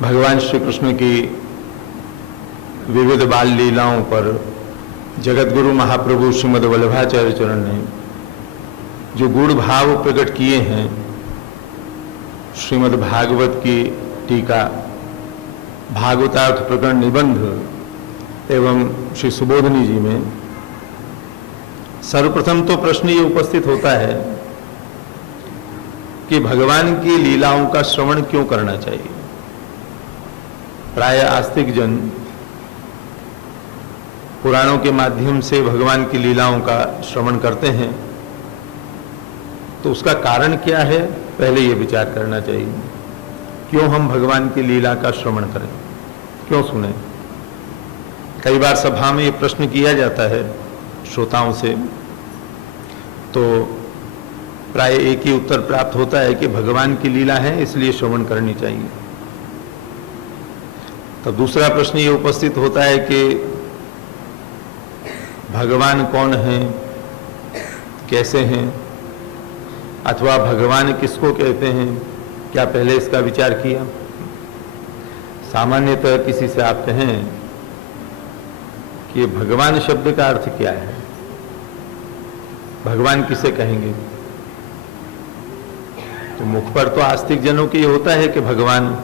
भगवान श्री कृष्ण की विविध बाल लीलाओं पर जगतगुरु महाप्रभु श्रीमद् वल्लभाचार्य चरण ने जो गूढ़ भाव प्रकट किए हैं, श्रीमद् भागवत की टीका, भागवतार्थ प्रकरण निबंध एवं श्री सुबोधनी जी में सर्वप्रथम तो प्रश्न ये उपस्थित होता है कि भगवान की लीलाओं का श्रवण क्यों करना चाहिए। प्राय आस्तिक जन पुराणों के माध्यम से भगवान की लीलाओं का श्रवण करते हैं, तो उसका कारण क्या है, पहले ये विचार करना चाहिए। क्यों हम भगवान की लीला का श्रवण करें, क्यों सुने। कई बार सभा में ये प्रश्न किया जाता है श्रोताओं से, तो प्राय एक ही उत्तर प्राप्त होता है कि भगवान की लीला है इसलिए श्रवण करनी चाहिए। तब दूसरा प्रश्न ये उपस्थित होता है कि भगवान कौन हैं, कैसे हैं, अथवा भगवान किसको कहते हैं, क्या पहले इसका विचार किया। सामान्यतः किसी से आप कहें कि भगवान शब्द का अर्थ क्या है, भगवान किसे कहेंगे, तो मुख पर तो आस्तिक जनों के ये होता है कि भगवान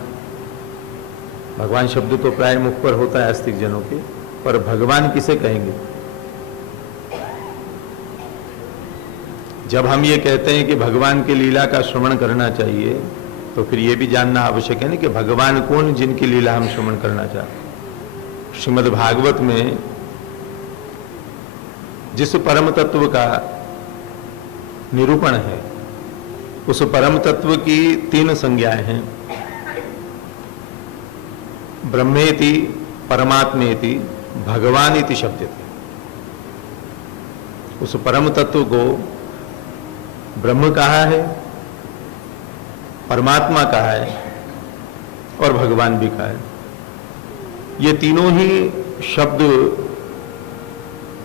शब्द तो प्राय मुख पर होता है आस्तिक जनों के, पर भगवान किसे कहेंगे। जब हम ये कहते हैं कि भगवान की लीला का श्रवण करना चाहिए, तो फिर ये भी जानना आवश्यक है ना कि भगवान कौन जिनकी लीला हम श्रवण करना चाहते। श्रीमद् भागवत में जिस परम तत्व का निरूपण है, उस परम तत्व की 3 संज्ञाएं हैं। ब्रह्मेति, परमात्मेति, भगवानिति शब्दते। उस परम तत्व को ब्रह्म कहा है, परमात्मा कहा है और भगवान भी कहा है। ये तीनों ही शब्द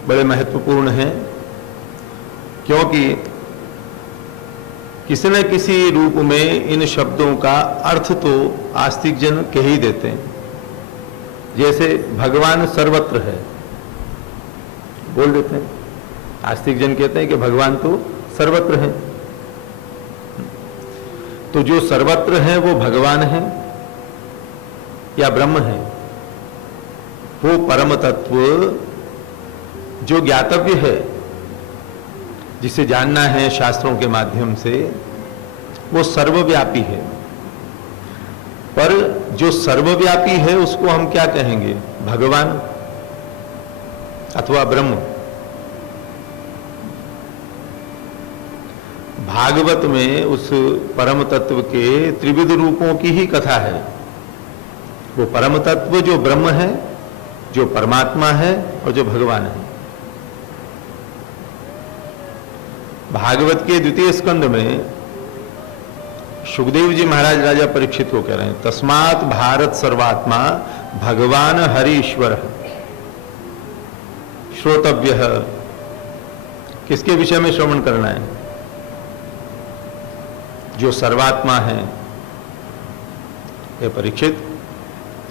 बड़े महत्वपूर्ण हैं, क्योंकि किसी न किसी रूप में इन शब्दों का अर्थ तो आस्तिक जन कह ही देते हैं। जैसे भगवान सर्वत्र है बोल देते हैं, आस्तिक जन कहते हैं कि भगवान तो सर्वत्र है। तो जो सर्वत्र है वो भगवान है या ब्रह्म है, वो परम तत्व जो ज्ञातव्य है, जिसे जानना है शास्त्रों के माध्यम से, वो सर्वव्यापी है। पर जो सर्वव्यापी है उसको हम क्या कहेंगे, भगवान अथवा ब्रह्म। भागवत में उस परम तत्व के त्रिविध रूपों की ही कथा है। वो परम तत्व जो ब्रह्म है, जो परमात्मा है और जो भगवान है। भागवत के 2 स्कंद में सुखदेव जी महाराज राजा परीक्षित को कह रहे हैं, तस्मात् भारत सर्वात्मा भगवान हरि ईश्वर श्रोतव्य। किसके विषय में श्रवण करना है, जो सर्वात्मा है। ये परीक्षित,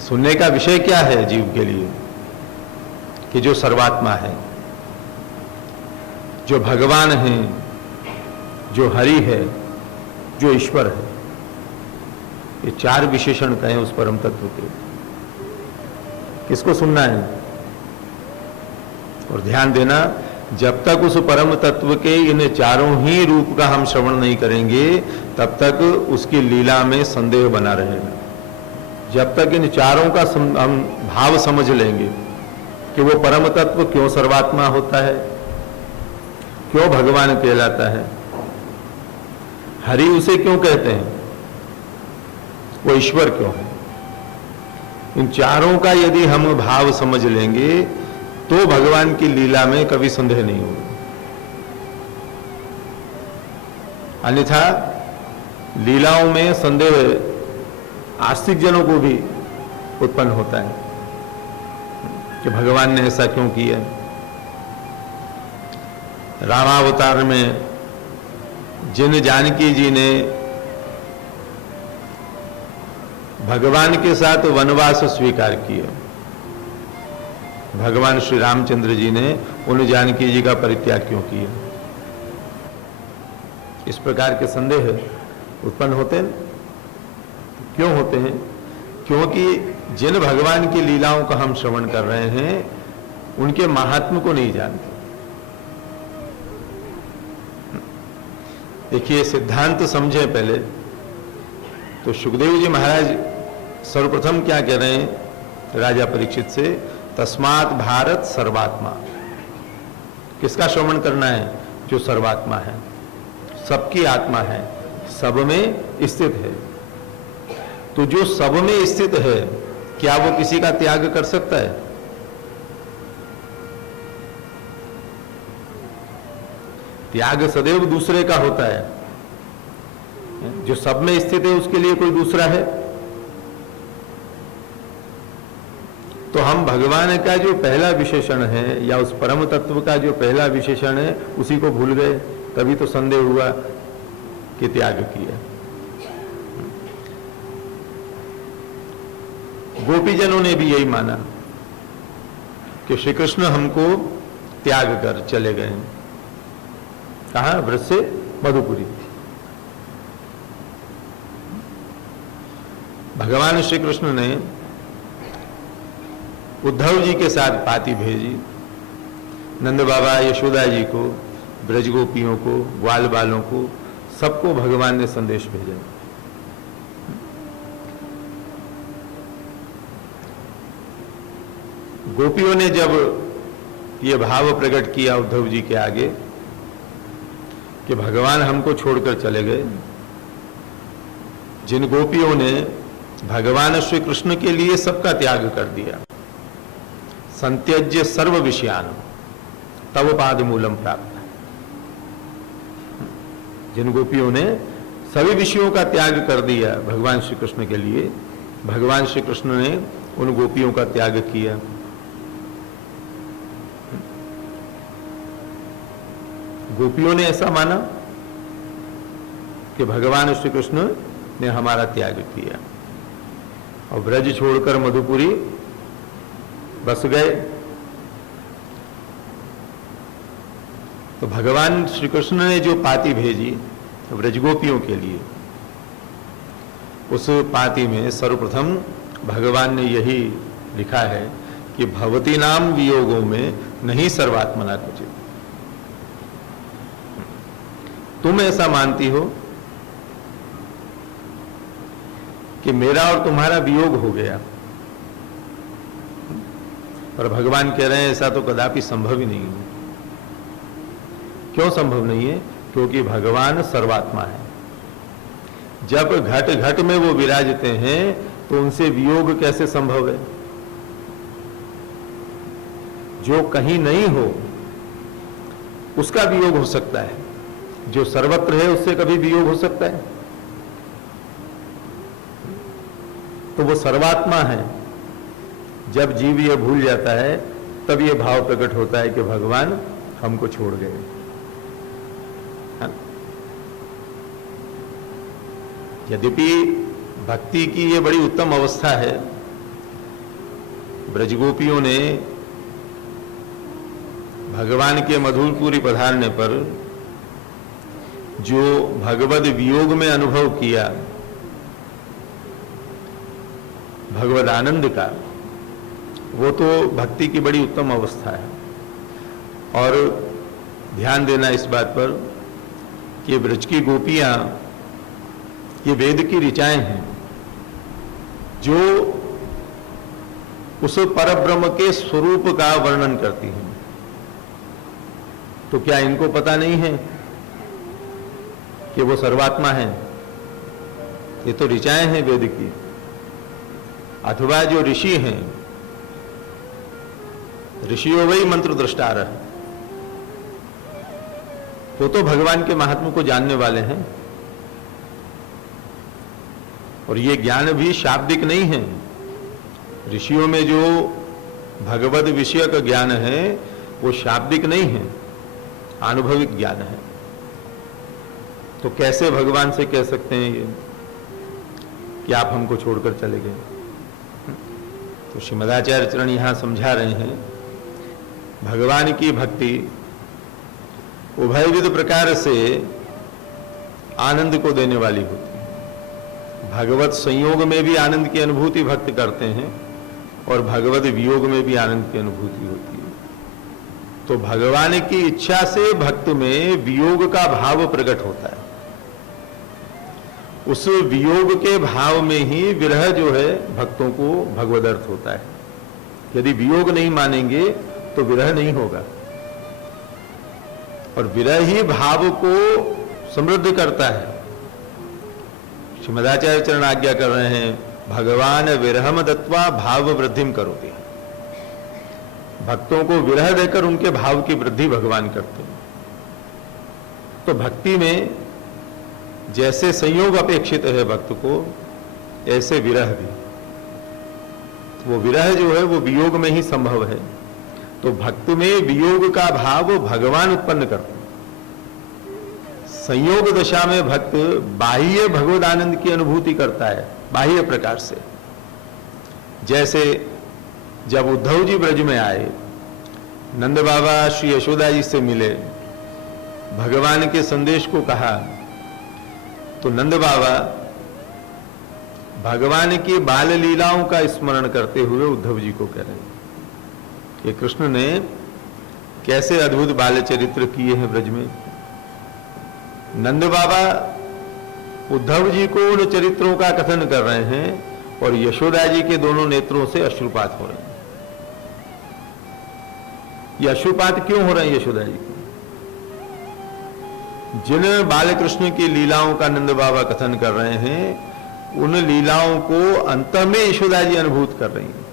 सुनने का विषय क्या है जीव के लिए, कि जो सर्वात्मा है, जो भगवान है, जो हरि है, जो ईश्वर है। ये 4 विशेषण कहें उस परम तत्व के। किसको सुनना है, और ध्यान देना, जब तक उस परम तत्व के इन 4 ही रूप का हम श्रवण नहीं करेंगे, तब तक उसकी लीला में संदेह बना रहेगा। जब तक इन 4 का हम भाव समझ लेंगे कि वो परम तत्व क्यों सर्वात्मा होता है, क्यों भगवान कहलाता है, हरि उसे क्यों कहते हैं, वो ईश्वर क्यों है, इन 4 का यदि हम भाव समझ लेंगे तो भगवान की लीला में कभी संदेह नहीं होगा। अन्यथा लीलाओं में संदेह आस्तिक जनों को भी उत्पन्न होता है कि भगवान ने ऐसा क्यों किया। रामावतार में जिन जानकी जी ने भगवान के साथ वनवास स्वीकार किया। भगवान श्री रामचंद्र जी ने उन जानकी जी का परित्याग क्यों किया? इस प्रकार के संदेह उत्पन्न होते हैं। क्यों होते हैं? क्योंकि जिन भगवान की लीलाओं का हम श्रवण कर रहे हैं उनके महात्म्य को नहीं जानते। देखिए, सिद्धांत समझे पहले तो सुखदेव जी महाराज सर्वप्रथम क्या कह रहे हैं राजा परीक्षित से? तस्मात् भारत सर्वात्मा। किसका श्रवण करना है? जो सर्वात्मा है, सबकी आत्मा है, सब में स्थित है। तो जो सब में स्थित है, क्या वो किसी का त्याग कर सकता है? त्याग सदैव दूसरे का होता है। जो सब में स्थित है उसके लिए कोई दूसरा है? तो हम भगवान का जो पहला विशेषण है या उस परम तत्व का जो पहला विशेषण है उसी को भूल गए, तभी तो संदेह हुआ कि त्याग किया। गोपीजनों ने भी यही माना कि श्री कृष्ण हमको त्याग कर चले गए। कहा? व्रज से मधुपुरी। भगवान श्री कृष्ण ने उद्धव जी के साथ पाती भेजी। नंद बाबा, यशोदा जी को, ब्रज गोपियों को, ग्वाल बालों को, सबको भगवान ने संदेश भेजा। गोपियों ने जब ये भाव प्रकट किया उद्धव जी के आगे कि भगवान हमको छोड़कर चले गए, जिन गोपियों ने भगवान श्री कृष्ण के लिए सबका त्याग कर दिया, संत्यज्य सर्व विषयान तव पाद मूलम प्राप्त, जिन गोपियों ने सभी विषयों का त्याग कर दिया भगवान श्री कृष्ण के लिए, भगवान श्री कृष्ण ने उन गोपियों का त्याग किया। गोपियों ने ऐसा माना कि भगवान श्री कृष्ण ने हमारा त्याग किया और ब्रज छोड़कर मधुपुरी बस गए। तो भगवान श्री कृष्ण ने जो पाती भेजी ब्रजगोपियों के लिए, उस पाती में सर्वप्रथम भगवान ने यही लिखा है कि भवती नाम वियोगों में नहीं सर्वात्मना क्वचित। तुम ऐसा मानती हो कि मेरा और तुम्हारा वियोग हो गया, पर भगवान कह रहे हैं ऐसा तो कदापि संभव ही नहीं है। क्यों संभव नहीं है? क्योंकि भगवान सर्वात्मा है। जब घट घट में वो विराजते हैं तो उनसे वियोग कैसे संभव है? जो कहीं नहीं हो उसका वियोग हो सकता है, जो सर्वत्र है उससे कभी वियोग हो सकता है? तो वो सर्वात्मा है। जब जीव ये भूल जाता है तब ये भाव प्रकट होता है कि भगवान हमको छोड़ गए। यद्यपि भक्ति की ये बड़ी उत्तम अवस्था है, ब्रजगोपियों ने भगवान के मधुरपुरी पधारने पर जो भगवद वियोग में अनुभव किया, भगवद आनंद का, वो तो भक्ति की बड़ी उत्तम अवस्था है। और ध्यान देना इस बात पर कि ब्रज की गोपियां ये वेद की ऋचाएं हैं जो उस परब्रह्म के स्वरूप का वर्णन करती हैं। तो क्या इनको पता नहीं है कि वो सर्वात्मा है? ये तो ऋचाएं हैं वेद की। अथवा जो ऋषि हैं, ऋषियों वही मंत्र दृष्टार है, वो तो भगवान के महात्म्य को जानने वाले हैं। और ये ज्ञान भी शाब्दिक नहीं है। ऋषियों में जो भगवद विषय का ज्ञान है वो शाब्दिक नहीं है, अनुभविक ज्ञान है। तो कैसे भगवान से कह सकते हैं ये कि आप हमको छोड़कर चले गए। तो श्रीमदाचार्य चरण यहां समझा रहे हैं, भगवान की भक्ति उभयविध प्रकार से आनंद को देने वाली होती है। भगवत संयोग में भी आनंद की अनुभूति भक्त करते हैं और भगवत वियोग में भी आनंद की अनुभूति होती है। तो भगवान की इच्छा से भक्त में वियोग का भाव प्रकट होता है। उस वियोग के भाव में ही विरह जो है भक्तों को भगवद अर्थ होता है। यदि वियोग नहीं मानेंगे तो विरह नहीं होगा, और विरह ही भाव को समृद्ध करता है। श्रीमदाचार्य चरण आज्ञा कर रहे हैं, भगवान विरहम दत्वा भाव वृद्धिम करोति। भक्तों को विरह देकर उनके भाव की वृद्धि भगवान करते हैं। तो भक्ति में जैसे संयोग अपेक्षित है भक्त को, ऐसे विरह भी। वो विरह जो है वो वियोग में ही संभव है। तो भक्त में वियोग का भाव भगवान उत्पन्न करते हैं। संयोग दशा में भक्त बाह्य भगवद आनंद की अनुभूति करता है, बाह्य प्रकार से। जैसे जब उद्धव जी ब्रज में आए, नंद बाबा श्री यशोदा जी से मिले, भगवान के संदेश को कहा, तो नंद बाबा भगवान की बाल लीलाओं का स्मरण करते हुए उद्धव जी को कह रहे हैं कि कृष्ण ने कैसे अद्भुत बाल चरित्र किए हैं ब्रज में। नंद बाबा उद्धव जी को उन चरित्रों का कथन कर रहे हैं और यशोदा जी के दोनों नेत्रों से अश्रुपात हो रहे हैं। ये अश्रुपात क्यों हो रहे हैं यशोदा जी को? जिन बालकृष्ण की लीलाओं का नंद बाबा कथन कर रहे हैं, उन लीलाओं को अंत में यशोदा जी अनुभूत कर रही हैं।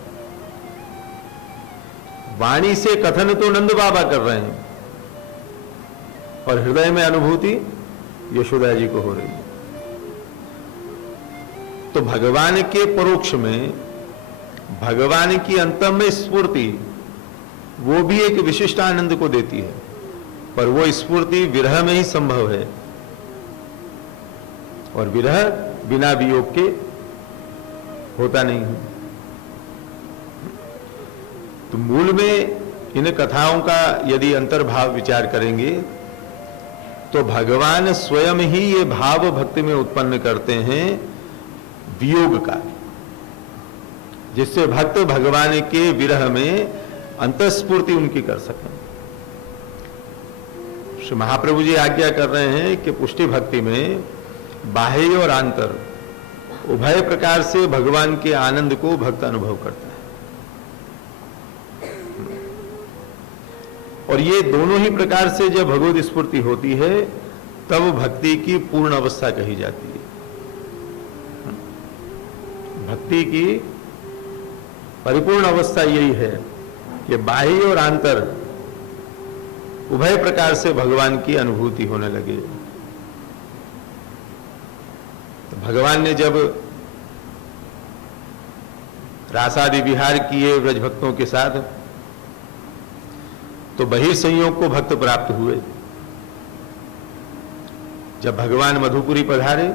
वाणी से कथन तो नंद बाबा कर रहे हैं और हृदय में अनुभूति यशोदा जी को हो रही है। तो भगवान के परोक्ष में भगवान की अंतम स्फूर्ति वो भी एक विशिष्ट आनंद को देती है, पर वो स्फूर्ति विरह में ही संभव है, और विरह बिना वियोग के होता नहीं है। तो मूल में इन कथाओं का यदि अंतर्भाव विचार करेंगे तो भगवान स्वयं ही ये भाव भक्ति में उत्पन्न करते हैं वियोग का, जिससे भक्त भगवान के विरह में अंतस्फूर्ति उनकी कर सकें। श्री महाप्रभु जी आज्ञा कर रहे हैं कि पुष्टि भक्ति में बाह्य और आंतर उभय प्रकार से भगवान के आनंद को भक्त अनुभव करता है, और ये दोनों ही प्रकार से जब भगवत स्फूर्ति होती है तब भक्ति की पूर्ण अवस्था कही जाती है। भक्ति की परिपूर्ण अवस्था यही है कि बाह्य और आंतर उभय प्रकार से भगवान की अनुभूति होने लगे। तो भगवान ने जब रासादि विहार किए ब्रज भक्तों के साथ, तो बहिर्संयोग को भक्त प्राप्त हुए। जब भगवान मधुपुरी पधारे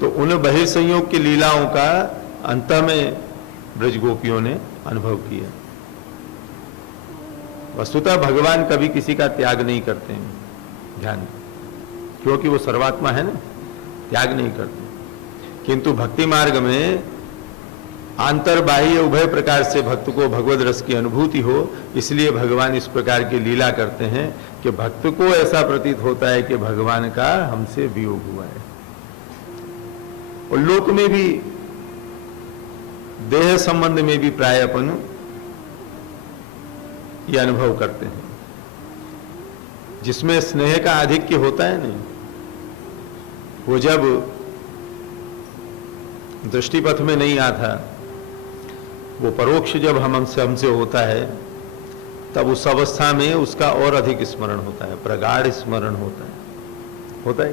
तो उन बहिर्संयोग की लीलाओं का अंत में ब्रज गोपियों ने अनुभव किया। वस्तुतः भगवान कभी किसी का त्याग नहीं करते हैं, ध्यान, क्योंकि वो सर्वात्मा है ना, त्याग नहीं करते। किंतु भक्ति मार्ग में आंतर बाह्य उभय प्रकार से भक्त को भगवद रस की अनुभूति हो, इसलिए भगवान इस प्रकार की लीला करते हैं कि भक्त को ऐसा प्रतीत होता है कि भगवान का हमसे वियोग हुआ है। और लोक में भी देह संबंध में भी प्राय अपन ये अनुभव करते हैं। जिसमें स्नेह का आधिक्य होता है नहीं, वो जब दृष्टिपथ में नहीं आता, वो परोक्ष जब हमसे होता है, तब उस अवस्था में उसका और अधिक स्मरण होता है, प्रगाढ़ स्मरण होता है।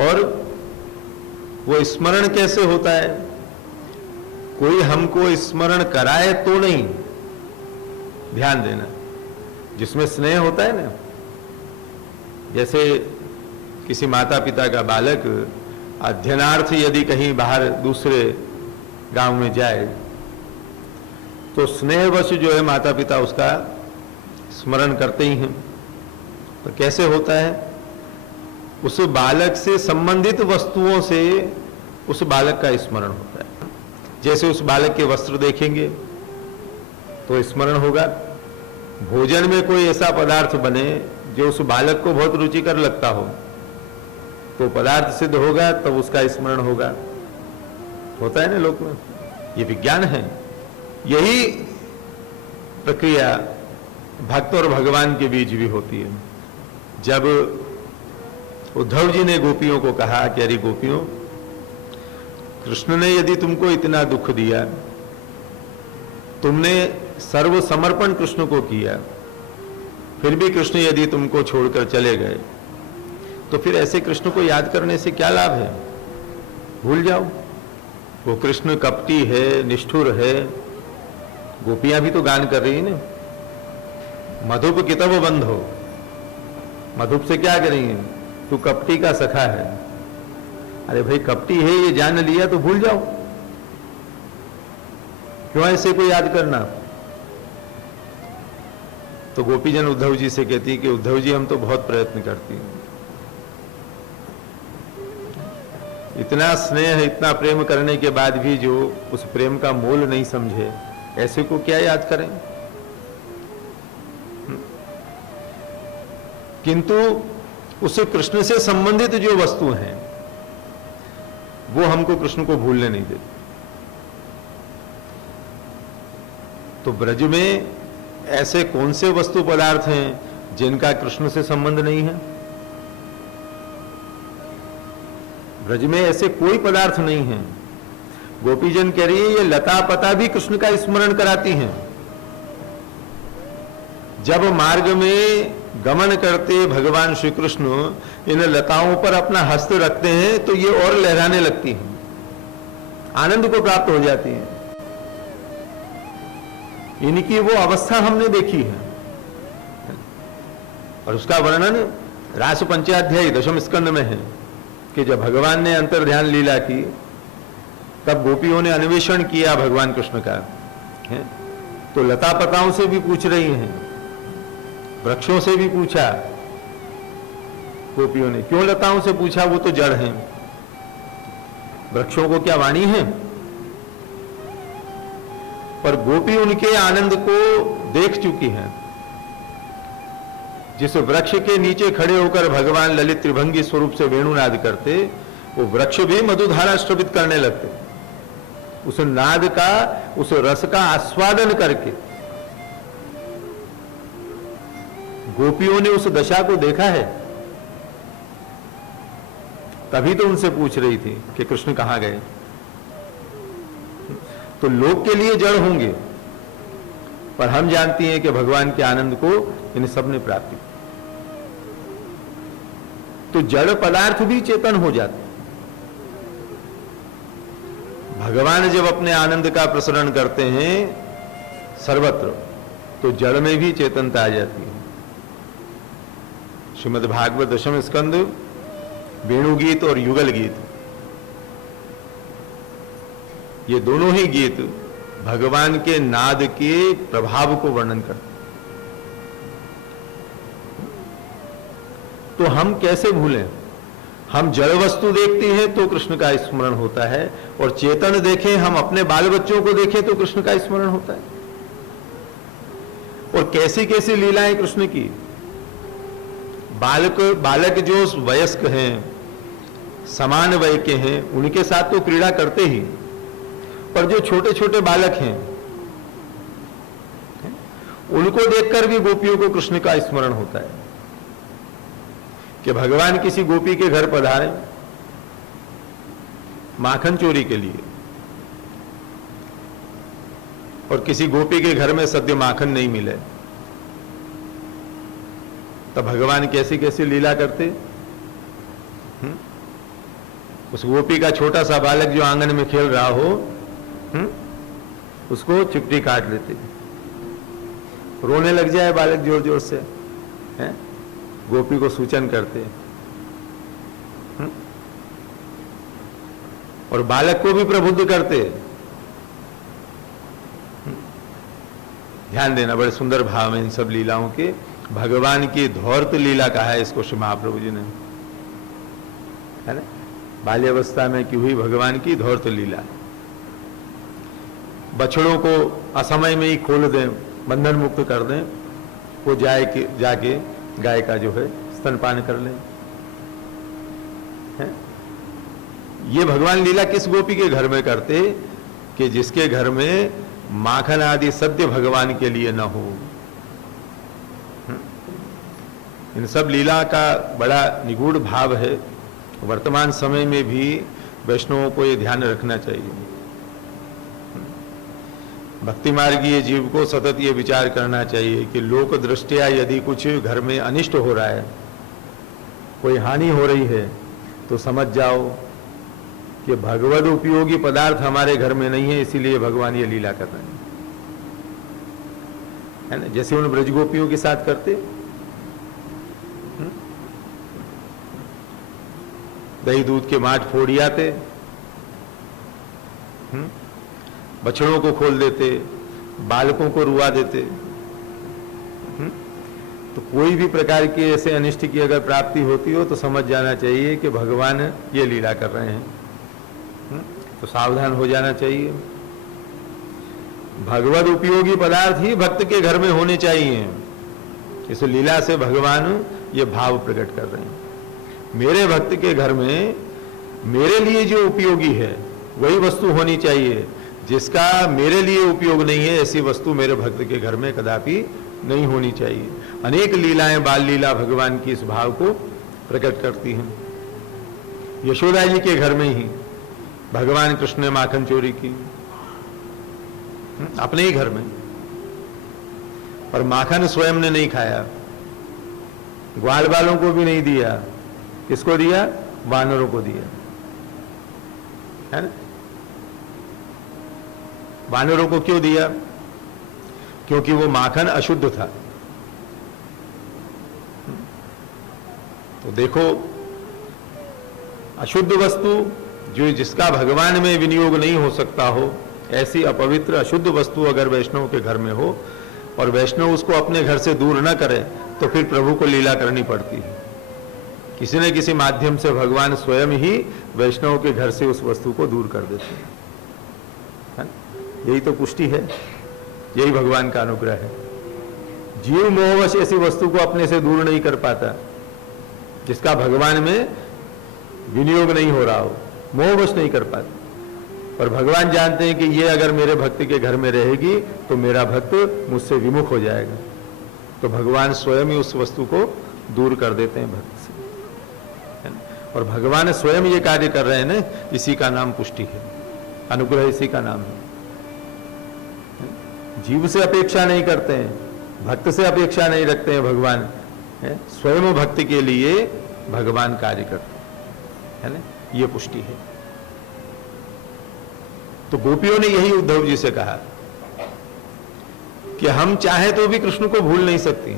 और वो स्मरण कैसे होता है? कोई हमको स्मरण कराए तो नहीं, ध्यान देना, जिसमें स्नेह होता है ना, जैसे किसी माता पिता का बालक अध्ययनार्थ यदि कहीं बाहर दूसरे गांव में जाए तो स्नेहवश जो है माता पिता उसका स्मरण करते ही हैं। तो कैसे होता है? उस बालक से संबंधित वस्तुओं से उस बालक का स्मरण होता है। जैसे उस बालक के वस्त्र देखेंगे तो स्मरण होगा, भोजन में कोई ऐसा पदार्थ बने जो उस बालक को बहुत रुचिकर लगता हो तो पदार्थ सिद्ध होगा, तब उसका स्मरण होगा। होता है ना लोक में, ये विज्ञान है। यही प्रक्रिया भक्त और भगवान के बीच भी होती है। जब उद्धव जी ने गोपियों को कहा कि अरे गोपियों, कृष्ण ने यदि तुमको इतना दुख दिया, तुमने सर्व समर्पण कृष्ण को किया, फिर भी कृष्ण यदि तुमको छोड़कर चले गए तो फिर ऐसे कृष्ण को याद करने से क्या लाभ है? भूल जाओ। वो कृष्ण कपटी है, निष्ठुर है। गोपियां भी तो गान कर रही है ना, मधुप कितब बंधो। मधुप से क्या करेंगे? तू कपटी का सखा है। अरे भाई, कपटी है ये जान लिया तो भूल जाओ, क्यों ऐसे को याद करना? तो गोपीजन उद्धव जी से कहती है कि उद्धव जी, हम तो बहुत प्रयत्न करती हैं, इतना स्नेह इतना प्रेम करने के बाद भी जो उस प्रेम का मोल नहीं समझे, ऐसे को क्या याद करें? किंतु उसे कृष्ण से संबंधित जो वस्तु हैं वो हमको कृष्ण को भूलने नहीं देती। तो ब्रज में ऐसे कौन से वस्तु पदार्थ हैं जिनका कृष्ण से संबंध नहीं है? ब्रज में ऐसे कोई पदार्थ नहीं है। गोपीजन कह रही है ये लता पता भी कृष्ण का स्मरण कराती हैं। जब मार्ग में गमन करते भगवान श्री कृष्ण इन लताओं पर अपना हस्त रखते हैं तो ये और लहराने लगती हैं, आनंद को प्राप्त हो जाती हैं। इनकी वो अवस्था हमने देखी है और उसका वर्णन रास पंचाध्यायी दशम स्कंद में है कि जब भगवान ने अंतर ध्यान लीला की तब गोपियों ने अन्वेषण किया भगवान कृष्ण का, है? तो लता पताओं से भी पूछ रही हैं, वृक्षों से भी पूछा गोपियों ने। क्यों लताओं से पूछा? वो तो जड़ हैं। वृक्षों को क्या वाणी है? पर गोपी उनके आनंद को देख चुकी हैं। जिस वृक्ष के नीचे खड़े होकर भगवान ललित त्रिभंगी स्वरूप से वेणुनाद करते, वो वृक्ष भी मधुधारा श्रवित करने लगते। उस नाद का, उस रस का आस्वादन करके गोपियों ने उस दशा को देखा है। तभी तो उनसे पूछ रही थी कि कृष्ण कहां गए। तो लोक के लिए जड़ होंगे, पर हम जानती हैं कि भगवान के आनंद को इन सब ने प्राप्त की। तो जड़ पदार्थ भी चेतन हो जाते। भगवान जब अपने आनंद का प्रसरण करते हैं सर्वत्र, तो जड़ में भी चेतनता आ जाती है। श्रीमद् भागवत दशम स्कंद वेणुगीत और युगल गीत, ये दोनों ही गीत भगवान के नाद के प्रभाव को वर्णन करते। तो हम कैसे भूलें? हम जड़ वस्तु देखते हैं तो कृष्ण का स्मरण होता है, और चेतन देखें, हम अपने बाल बच्चों को देखें तो कृष्ण का स्मरण होता है। और कैसी कैसी लीलाएं कृष्ण की। बालक जो वयस्क हैं, समान वय के हैं, उनके साथ तो क्रीड़ा करते ही, पर जो छोटे छोटे बालक हैं उनको देखकर भी गोपियों को कृष्ण का स्मरण होता है। कि भगवान किसी गोपी के घर पधारे माखन चोरी के लिए, और किसी गोपी के घर में सद्य माखन नहीं मिले, तब भगवान कैसी कैसी लीला करते। उस गोपी का छोटा सा बालक जो आंगन में खेल रहा हो, उसको चिपटी काट लेते, रोने लग जाए बालक जोर जोर से, है? गोपी को सूचन करते। और बालक को भी प्रबुद्ध करते। ध्यान देना, बड़े सुंदर भाव है इन सब लीलाओं के। भगवान की धौर्त लीला कहा है इसको श्री महाप्रभु जी ने, है ना। बाल्यावस्था में की हुई भगवान की धौर्त लीला। बछड़ों को असमय में ही खोल दें, बंधन मुक्त कर दें, वो जाके गाय का जो है स्तनपान कर लें, है? ये भगवान लीला किस गोपी के घर में करते कि जिसके घर में माखन आदि सद्य भगवान के लिए न हो। इन सब लीला का बड़ा निगूढ़ भाव है। वर्तमान समय में भी वैष्णवों को ये ध्यान रखना चाहिए। भक्ति मार्गीय जीव को सतत ये विचार करना चाहिए कि लोक दृष्टिया यदि कुछ घर में अनिष्ट हो रहा है, कोई हानि हो रही है, तो समझ जाओ कि भगवद उपयोगी पदार्थ हमारे घर में नहीं है, इसीलिए भगवान ये लीला कर रहे हैं, है ना। जैसे उन ब्रजगोपियों के साथ करते, दही दूध के माठ फोड़ आते, बछड़ों को खोल देते, बालकों को रुआ देते। तो कोई भी प्रकार की ऐसे अनिष्ट की अगर प्राप्ति होती हो तो समझ जाना चाहिए कि भगवान ये लीला कर रहे हैं। तो सावधान हो जाना चाहिए। भगवद उपयोगी पदार्थ ही भक्त के घर में होने चाहिए। इस लीला से भगवान ये भाव प्रकट कर रहे हैं, मेरे भक्त के घर में मेरे लिए जो उपयोगी है वही वस्तु होनी चाहिए, जिसका मेरे लिए उपयोग नहीं है ऐसी वस्तु मेरे भक्त के घर में कदापि नहीं होनी चाहिए। अनेक लीलाएं बाल लीला भगवान की इस भाव को प्रकट करती हैं। यशोदा जी के घर में ही भगवान कृष्ण ने माखन चोरी की, अपने ही घर में, पर माखन स्वयं ने नहीं खाया, ग्वाल बालों को भी नहीं दिया। किसको दिया? वानरों को दिया, है ना। वानरों को क्यों दिया? क्योंकि वो माखन अशुद्ध था। तो देखो, अशुद्ध वस्तु जो जिसका भगवान में विनियोग नहीं हो सकता हो, ऐसी अपवित्र अशुद्ध वस्तु अगर वैष्णव के घर में हो और वैष्णव उसको अपने घर से दूर न करे, तो फिर प्रभु को लीला करनी पड़ती है। किसी न किसी माध्यम से भगवान स्वयं ही वैष्णव के घर से उस वस्तु को दूर कर देते हैं। यही तो पुष्टि है, यही भगवान का अनुग्रह है। जीव मोहवश ऐसी वस्तु को अपने से दूर नहीं कर पाता, जिसका भगवान में विनियोग नहीं हो रहा हो, मोहवश नहीं कर पाता। पर भगवान जानते हैं कि ये अगर मेरे भक्त के घर में रहेगी तो मेरा भक्त मुझसे विमुख हो जाएगा, तो भगवान स्वयं ही उस वस्तु को दूर कर देते हैं भक्त से, है ना? और भगवान स्वयं ये कार्य कर रहे हैं ना, इसी का नाम पुष्टि है, अनुग्रह इसी का नाम है। जीव से अपेक्षा नहीं करते हैं, भक्त से अपेक्षा नहीं रखते हैं भगवान, है? स्वयं भक्त के लिए भगवान कार्य करते हैं, है ना। ये पुष्टि है। तो गोपियों ने यही उद्धव जी से कहा कि हम चाहे तो भी कृष्ण को भूल नहीं सकती।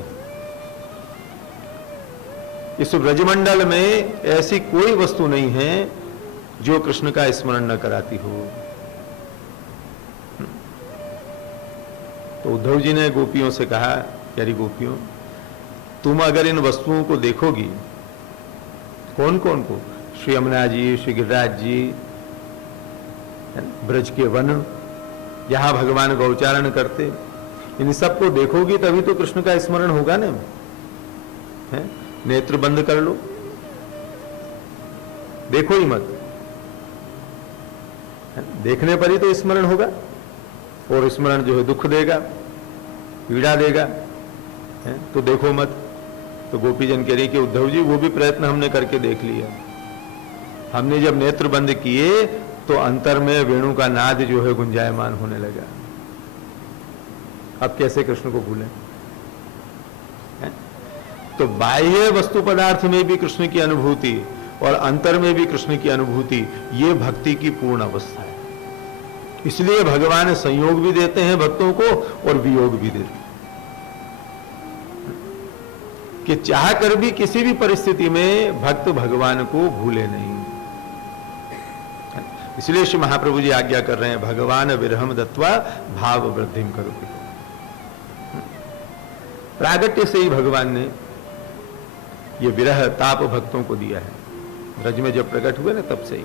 इस ब्रजमंडल में ऐसी कोई वस्तु नहीं है जो कृष्ण का स्मरण न कराती हो। तो उद्धव जी ने गोपियों से कहा, प्यारी गोपियों, तुम अगर इन वस्तुओं को देखोगी, कौन कौन को? श्री यमुना जी, श्री गिरिराज जी, ब्रज के वन, जहां भगवान गौचारण करते, इन सबको देखोगी तभी तो कृष्ण का स्मरण होगा ना, है? नेत्र बंद कर लो, देखो ही मत, देखने पर ही तो स्मरण होगा, और स्मरण जो है दुख देगा, पीड़ा देगा, है? तो देखो मत। तो गोपीजन कह रही कि उद्धव जी वो भी प्रयत्न हमने करके देख लिया। हमने जब नेत्र बंद किए तो अंतर में वेणु का नाद जो है गुंजायमान होने लगा। अब कैसे कृष्ण को भूलें? तो बाह्य वस्तु पदार्थ में भी कृष्ण की अनुभूति और अंतर में भी कृष्ण की अनुभूति, ये भक्ति की पूर्ण अवस्था है। इसलिए भगवान संयोग भी देते हैं भक्तों को और वियोग भी देते हैं, कि चाह कर भी किसी भी परिस्थिति में भक्त भगवान को भूले नहीं। इसलिए श्री महाप्रभु जी आज्ञा कर रहे हैं, भगवान विरहम दत्वा भाव वृद्धिम करो। प्रागट्य से ही भगवान ने ये विरह ताप भक्तों को दिया है। ब्रज में जब प्रकट हुए ना तब से ही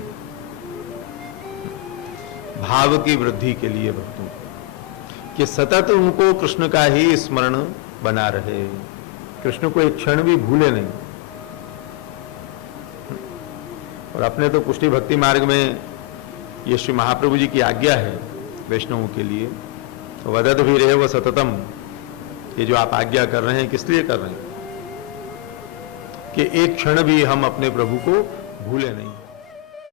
भाव की वृद्धि के लिए भक्तों को, कि सतत उनको कृष्ण का ही स्मरण बना रहे, कृष्ण को एक क्षण भी भूले नहीं। और अपने तो पुष्टि भक्ति मार्ग में ये श्री महाप्रभु जी की आज्ञा है वैष्णवों के लिए, तो वदत भी रहे वो सततम, ये जो आप आज्ञा कर रहे हैं किस लिए कर रहे हैं, कि एक क्षण भी हम अपने प्रभु को भूले नहीं।